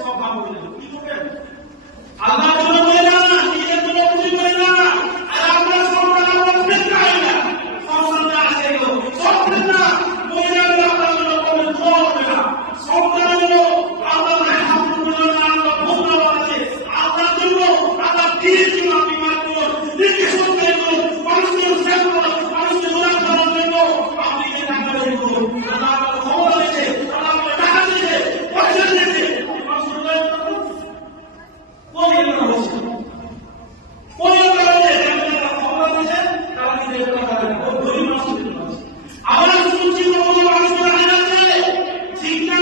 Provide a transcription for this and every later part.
সব ভাব করে কি করবেন? আল্লাহ জন্য বলে না, নিজের জন্য পুঁজি করে না, আর আপনার সন্তান আমার ফেরত হয় না, সন্তান আসে এগুলো সব ফেরত না, মহিলাগুলো আপনার জন্য কোনো দোয়া হবে না, সন্তানগুলো আল্লাহ আলহামদুলিল্লাহ আল্লাহ ধন্যবাদ আছে, আপনার জন্য আল্লাহ দিনের জন্য আপনি মার করুন, নির্দেশ করতে করুন, মানুষের সেবা করুন, মানুষের উদার করার জন্য আপনি যে টাকা বের করুন, আল্লাহ আপনাকে ক্ষমতা দিয়েছে, আল্লাহ আপনাকে টাকা দিয়েছে, পয়সা দিয়েছে, মানুষের উদার করুন। আমরা শুনছি শিক্ষা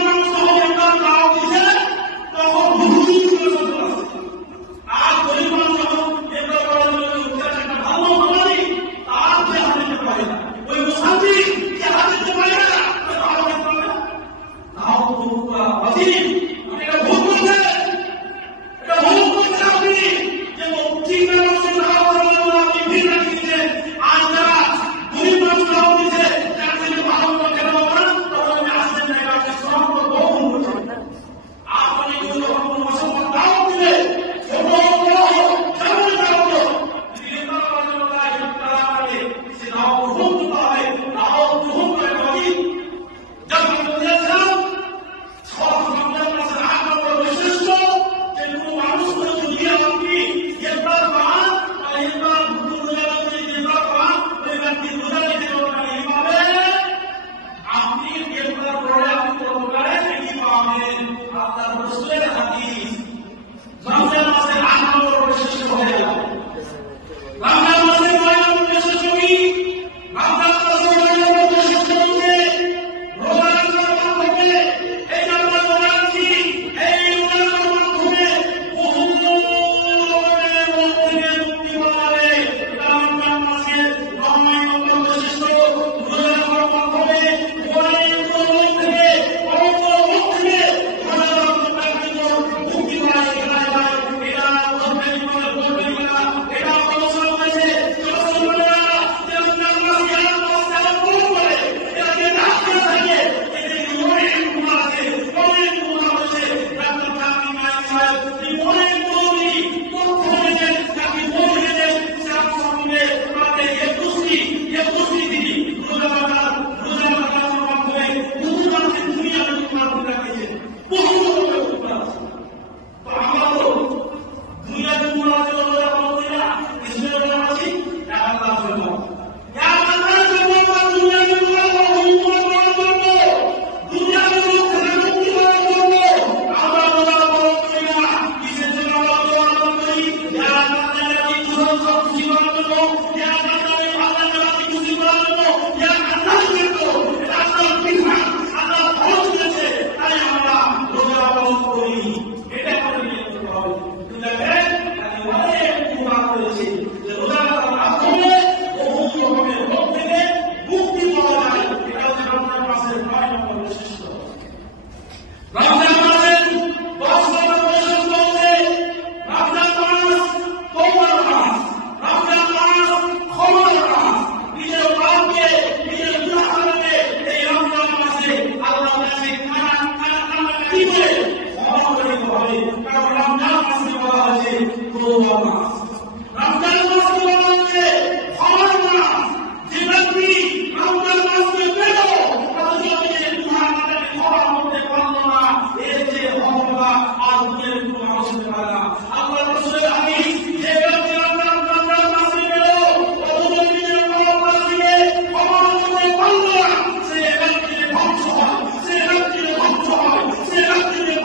মানুষ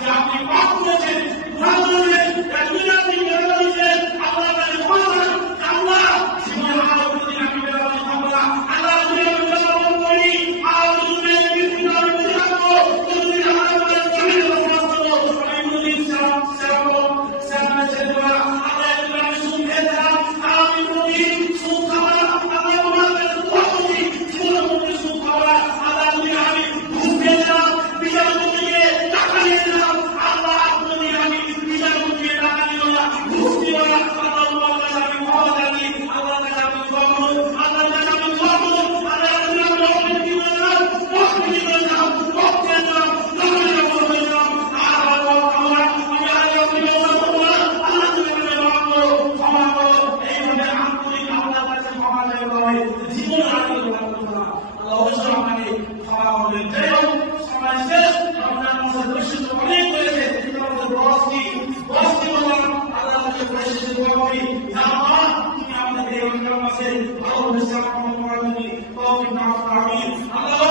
যে আপনি পাপ করেছেন, গুনাহ করেছেন, দুনিয়া আপনি বেদনা দিয়েছেন, আল্লাহ তাআলা ক্ষমা করেন। আল্লাহ জীবনে আর কোনদিন আমি বেদনা দিতাম না। আল্লাহ যদি আমি বেদনা করি, আর যদি আমি বুঝে রাখবো, যদি আমার মনে জমি বসবাস করবো, আমি কোনদিন সেবা ছেড়ে দেবো না। আল্লাহ যদি আমি সুখ খেয়েছিলাম, আমি কোনদিন সুখ খাবো না। আল্লাহ তোমার কাছে দোয়া করি, জীবনে কোনদিন সুখ খাবো না। আল্লাহ যদি আমি ঘুষ খেয়েছিলাম, বিচার করতে গিয়ে টাকা নিয়েছিলাম, আল্লাহ কোনদিন আমি বিচার করতে গিয়ে টাকা নিব না, ঘুষ দিব না। আল্লাহ তোমার কাছে আমি ক্ষমা চাই, আল্লাহর কাছে আমি দোয়া করব, আল্লাহর কাছে আমি দোয়া করব। আল্লাহ যদি আমি অপরাধী করেছিলাম, অপরাধী করেছিলাম, অপরাধী করেছিলাম, নকল করেছিলাম, আর আল্লাহ আমরা আমি আল্লাহ করব না। আল্লাহ তুমি আমাকে মাফ করো, ক্ষমা করো। এইভাবে আন্তরিক আল্লাহর কাছে ক্ষমা চাইতে হবে, জীবন আর করতে না। আল্লাহ অবশ্যই আমাকে ক্ষমা করবেন। যাই হোক, সময় শেষ। রমজান মাসের বৈশিষ্ট্য অনেক রয়েছে, কিন্তু আমাদের দশটি বললাম। আল্লাহর কাছে বৈশিষ্ট্য দোয়া করি, যা আল্লাহ তুমি আমাদের এই রমজান মাসে ভালো বিশ্বাস করার জন্য তৌফিক দান করুন। আমিন। আল্লাহ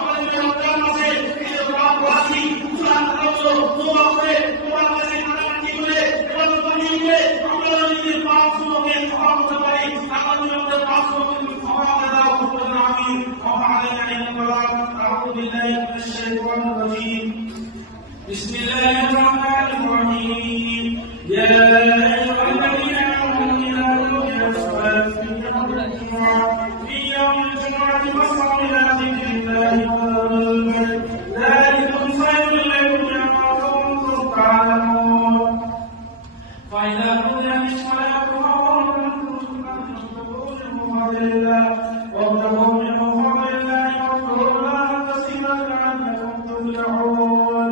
আমাদের এই রমজান মাসে এই যে পাপ রাশি কুরআন আলো দোয়া করে তোমার কাছে কান্নাকাটি করে এবং পানি করে আমরা নিজের পাপগুলোকে ক্ষমা করতে পারি। আল্লাহ তুমি আমাদের পাপগুলোকে ক্ষমা করে দাও। আমিন। ক্ষমা আলাইনা ইন্নাল্লাহ আউযু বিল্লাহি মিনাশ শাইতানির রাজীম। বিসমিল্লাহির রহমানির রহিম। ইয়া আইয়ুহাল্লাযীনা আমানু ইযা নুদিয়া lis-salati في يوم الجمعة فاسعوا إلى ذكر الله وذروا البيع ذلكم خير لكم إن كنتم تعلمون. فإذا قضي الصلاة فانتشروا من فضل الله وابتغوا من فضل الله واذكروا الله كثيرا لعلكم تفلحون.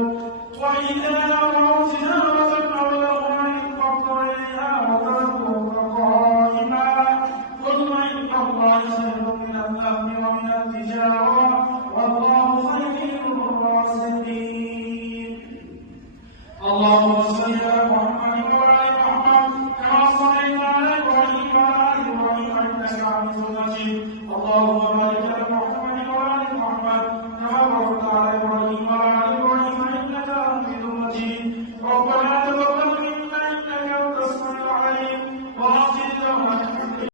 وإذا رأوا تجارة أو لهوا انفضوا إليها وتركوك قائما قل إن الله خير من اللهو ومن التجارة والله خير الرازقين. اللهم صل على محمد وعلى آل محمد كما صليت على إبراهيم وعلى آل إبراهيم إنك حميد مجيد. اللهم بارك على محمد وعلى آل محمد كما باركت على إبراهيم وعلى آل إبراهيم إنك حميد مجيد. ربنا